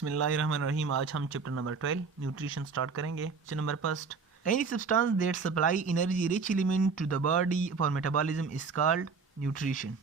बिस्मिल्लाहिर्रहमानिर्रहीम। आज हम चैप्टर नंबर 12 न्यूट्रिशन स्टार्ट करेंगे। Chapter number first, any substance that supply energy rich element to the body for metabolism is called nutrition.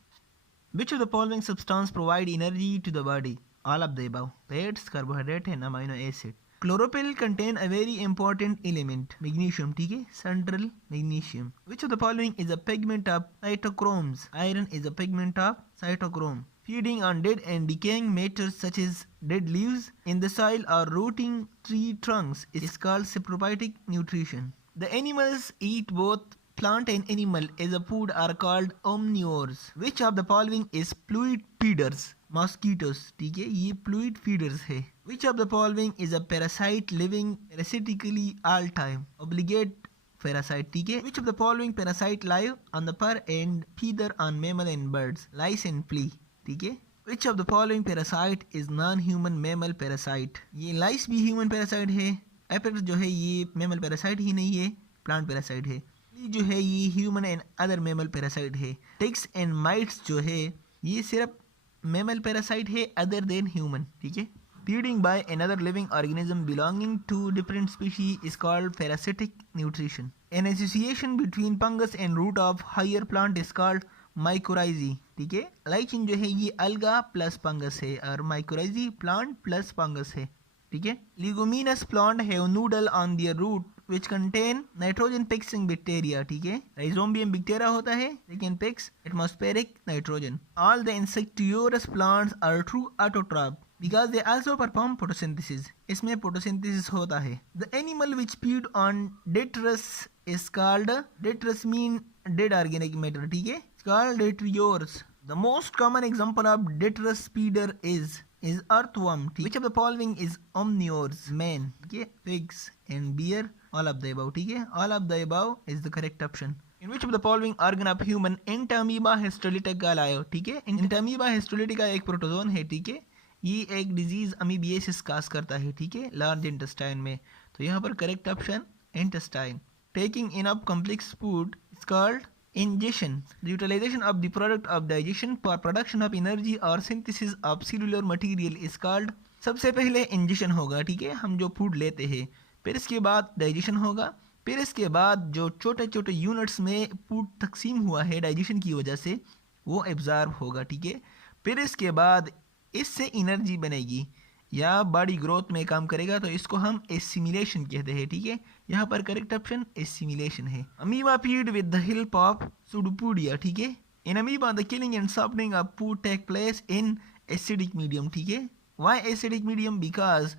Which of the following substance provide energy to the body? All of the above. Fats, carbohydrate and amino acid. Chlorophyll contain a very important element, magnesium. ठीक है, central magnesium. Which of the following is a pigment of cytochromes? Iron is a pigment of cytochrome. Feeding on dead and decaying matter such as dead leaves in the soil or rotting tree trunks is called saprobiotic nutrition. The animals eat both plant and animal as a food are called omnivores. Which of the following is fluid feeders? Mosquitoes. ठीक है, ये fluid feeders है. Which of the following is a parasite living parasitically all time? Obligate parasite. ठीक है. Which of the following parasite live on the fur and feather on mammal and birds? Lice and flea. ठीक है. Which of the following parasite is non-human mammal parasite? ये lice भी human parasite है. Aphids जो है ये mammal parasite ही नहीं है, plant parasite है. जो है ये human and other mammal parasite है. टिक्स एंड माइट्स जो है ये सिर्फ मेमल पैरासाइट है अदर देन ह्यूमन. ठीक है. Feeding by another living organism belonging to different species is called parasitic nutrition. An association between fungus and root of higher plant is called mycorrhizae. ठीक है. लाइचिन जो है ये अलगा प्लस फंगस है और माइकोराइजी प्लांट प्लस फंगस है. ठीक है. Leguminous plant have nodule on their root which contain nitrogen fixing bacteria. ठीक है. Rhizobium bacteria होता है लेकिन fix atmospheric nitrogen. All the insectivorous plants are true autotroph because they also perform photosynthesis. इसमें photosynthesis होता है. The animal which feed on detritus is called, detritus mean dead organic matter. ठीक है. It's called detritivores. The most common example of detritus feeder is earthworm. Which of the following is omnivores? Man. Okay. Pigs and bear. All of the above. ठीक है. All of the above is the correct option. In which of the following organ of human Entamoeba histolytica live? ठीक है. Entamoeba histolytica एक protozoan है. ठीक है. ये एक डिजीज अमीबियासिस काज करता है. ठीक है. लार्ज इंटेस्टाइन में. तो यहाँ पर correct option intestine. Taking enough complex food is called ingestion. The utilization of the product of digestion for production of energy or synthesis of cellular material is called. सबसे पहले ingestion होगा. ठीक है. हम जो फूड लेते हैं, फिर इसके बाद डाइजेशन होगा, फिर इसके बाद जो छोटे छोटे यूनिट्स में फूड तकसीम हुआ है डाइजेशन की वजह से वो एब्जॉर्ब होगा. ठीक है. फिर इसके बाद इससे एनर्जी बनेगी या बॉडी ग्रोथ में काम करेगा, तो इसको हम एसिमिलेशन कहते हैं. ठीक है. यहाँ पर करेक्ट ऑप्शन एसिमिलेशन है. Amoeba feed with the help of pseudopodia. ठीक है. In amoeba the killing and softening of food take place in acidic medium. ठीक है. Why acidic medium? Because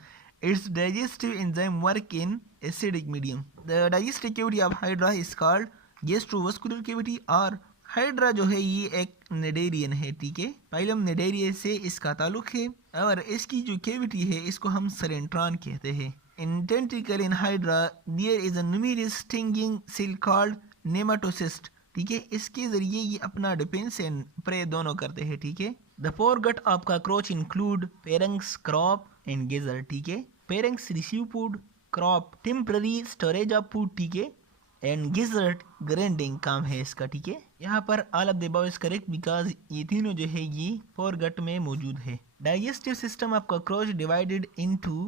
its digestive enzyme work in acidic medium. The digestive cavity of hydra is called gastrovascular cavity. और hydra जो है ये एक नेडेरियन है. ठीक है. पाइलम नेडेरिया से इसका ताल्लुक है और इसकी जो कैविटी है इसको हम सेरेंट्रॉन कहते हैं. In tentacle in hydra there is a numerous stinging cell called nematocyst. ठीक है. इसके जरिए ये अपना डिफेंस एंड प्रे दोनों करते हैं. ठीक है. The foregut of cockroach include pharynx, crop and gizzard. ठीक है. Pharynx receive food, crop temporary storage of food. ठीक है. And gizzard grinding काम है इसका. ठीक है. यहाँ पर all of the above is correct because ये तीनों जो है ये foregut में मौजूद है. Digestive system of cockroach divided into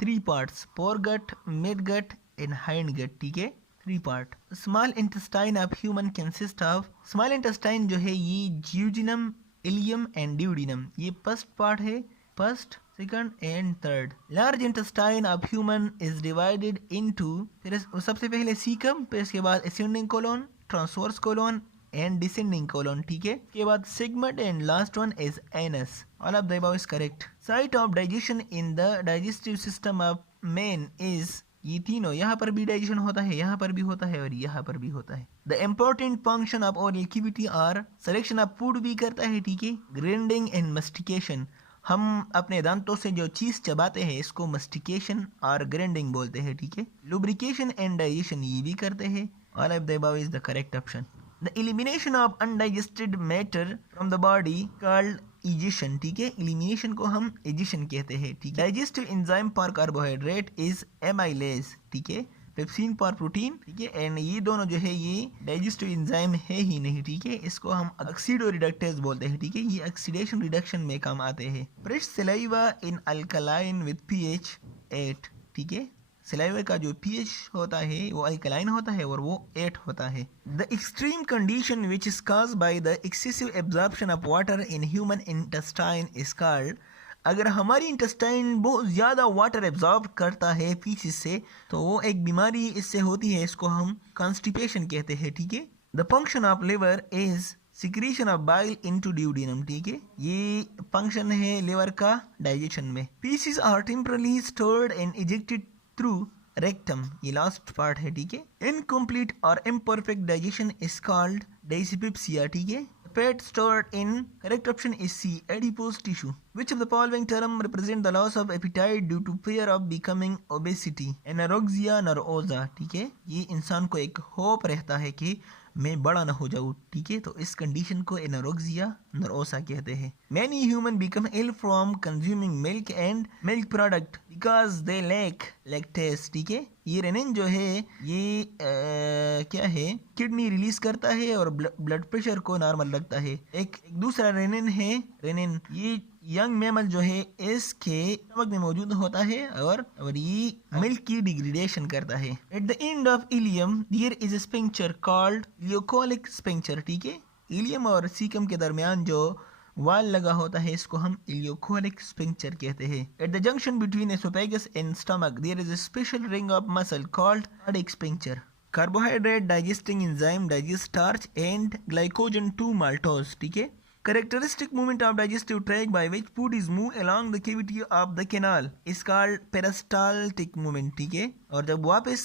3 parts: foregut, midgut and hindgut. ठीक है. 3 part. Small intestine of human consist of. Small intestine जो है ये duodenum, इलियम एंड ड्यूडिनम. ये फर्स्ट पार्ट है. First, second and third. Large intestine of human is divided into. फिर सबसे पहले सीकम, फिर इसके बाद ascending colon, transverse colon and descending colon. ठीक है. के बाद segment and last one is anus. All of the above is correct. Site of digestion in the digestive system of man is. ये तीनों, यहाँ पर भी डाइजेशन होता है, यहाँ पर भी होता है और यहाँ पर भी होता है. The important function of oral cavity और सिलेक्शन ऑफ फूड भी करता है. ठीक है. Grinding and mastication. हम अपने दांतों से जो चीज चबाते हैं इसको मस्टिकेशन और ग्राइंडिंग बोलते हैं. ठीक है. लुब्रिकेशन एंड डाइजेशन ये भी करते हैं. All of the above is the correct option. The elimination of undigested matter from the body called egestion. ठीक है. एलिमिनेशन को हम इजेशन कहते हैं. ठीक है. Digestive enzyme for carbohydrate is amylase. ठीक है. पेप्सिन फॉर प्रोटीन, ठीक है। एंड ये दोनों जो है ये डाइजेस्टिव एंजाइम है ही नहीं, ठीक है। इसको हम ऑक्सीडो रिडक्टेज बोलते हैं, ठीक है। ये ऑक्सीडेशन रिडक्शन में काम आते हैं। Fresh saliva in alkaline with pH 8, ठीक है। सलाइवा का जो pH होता है वो अल्कलाइन होता है और वो 8 होता है। The extreme condition which is caused by the excessive absorption of water in human intestine is called, अगर हमारी इंटेस्टाइन बहुत ज़्यादा वाटर एब्जॉर्ब करता है फीसिस से तो वो एक बीमारी इससे होती है, इसको हम कॉन्स्टिपेशन कहते हैं, ठीक है। The function of liver is secretion of bile into duodenum, ठीक है। ये फंक्शन है लिवर का डाइजेशन में। Faeces are temporarily stored and ejected through rectum, ये लास्ट पार्ट है, ठीक है। इनकम्प्लीट और imperfect digestion is called dyspepsia, ठीक है। Fat stored in, correct option is C, adipose tissue. Which of the following term represent the loss of appetite due to fear of becoming obesity? Anorexia nervosa, ठीक है। ये इंसान को एक hope रहता है कि मैं बड़ा ना हो जाऊँ, ठीक है। तो इस कंडीशन को एनोरेक्सिया नर्वोसा कहते हैं। Many humans become ill from consuming milk and milk product because they lack lactase, ठीक है। ये रेनिन जो है ये क्या है, किडनी रिलीज करता है और ब्लड प्रेशर को नॉर्मल रखता है। एक दूसरा रेनिन है, रेनिन ये यंग मैमल जो है इसके स्टमक में मौजूद होता है और ये मिल्क की डिग्रेडेशन करता है। At the end of ileum there is a sphincter called ileocolic sphincter, ठीक है। इलियम और सीकम के दरमियान जो वाल लगा होता है इसको हम इलियोकोलिक स्पिंक्चर कहते हैं। At the junction between oesophagus and stomach there is a special ring of muscle called cardiac sphincter. Carbohydrate digesting enzyme digest starch and glycogen to maltose, ठीक है। Characteristic movement of digestive tract by which food is moved along the cavity of the canal is called peristaltic movement, ठीक है। और जब वापस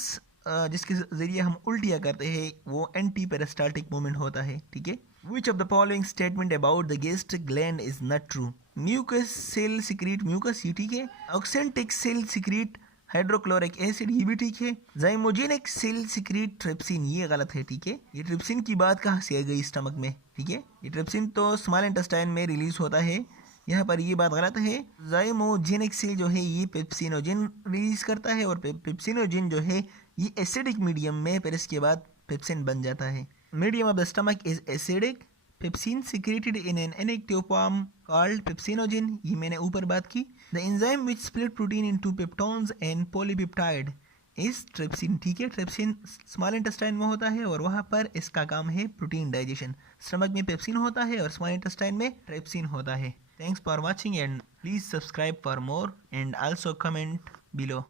जिसके जरिए हम उल्टियाँ करते हैं वो एंटी पेरिस्टाल्टिक मूवमेंट होता है, ठीक है। Which of the following statement about the gastric gland is not true? Mucus cell secrete mucus, ये ठीक है। Oxyntic cell secrete hydrochloric acid, ये भी ठीक है। जाइमोजेनिक सेल सिक्रीट ट्रिप्सिन, ये गलत है, ठीक है। ये ट्रिप्सिन की बात कहाँ से आ गई स्टमक में, ठीक है। ये ट्रिप्सिन तो स्मॉल इंटेस्टाइन में रिलीज होता है, यहाँ पर ये बात गलत है। जाइमोजेनिक सेल जो है ये पेप्सिनोजिन रिलीज करता है और पेप्सिनोजिन जो है ये एसिडिक मीडियम में फिर इसके बाद पेप्सिन बन जाता है। Medium of the stomach is acidic, pepsin secreted in an inactive form called pepsinogen, ये मैंने ऊपर बात की। The enzyme which split protein into peptones and polypeptide is trypsin, ठीक है। ट्रिप्सिन स्मॉल इंटेस्टाइन में होता है और वहाँ पर इसका काम है प्रोटीन डाइजेशन। स्टमक में पेप्सिन होता है और स्मॉल इंटेस्टाइन में ट्रिप्सिन होता है। Thanks for watching and please subscribe for more and also comment below.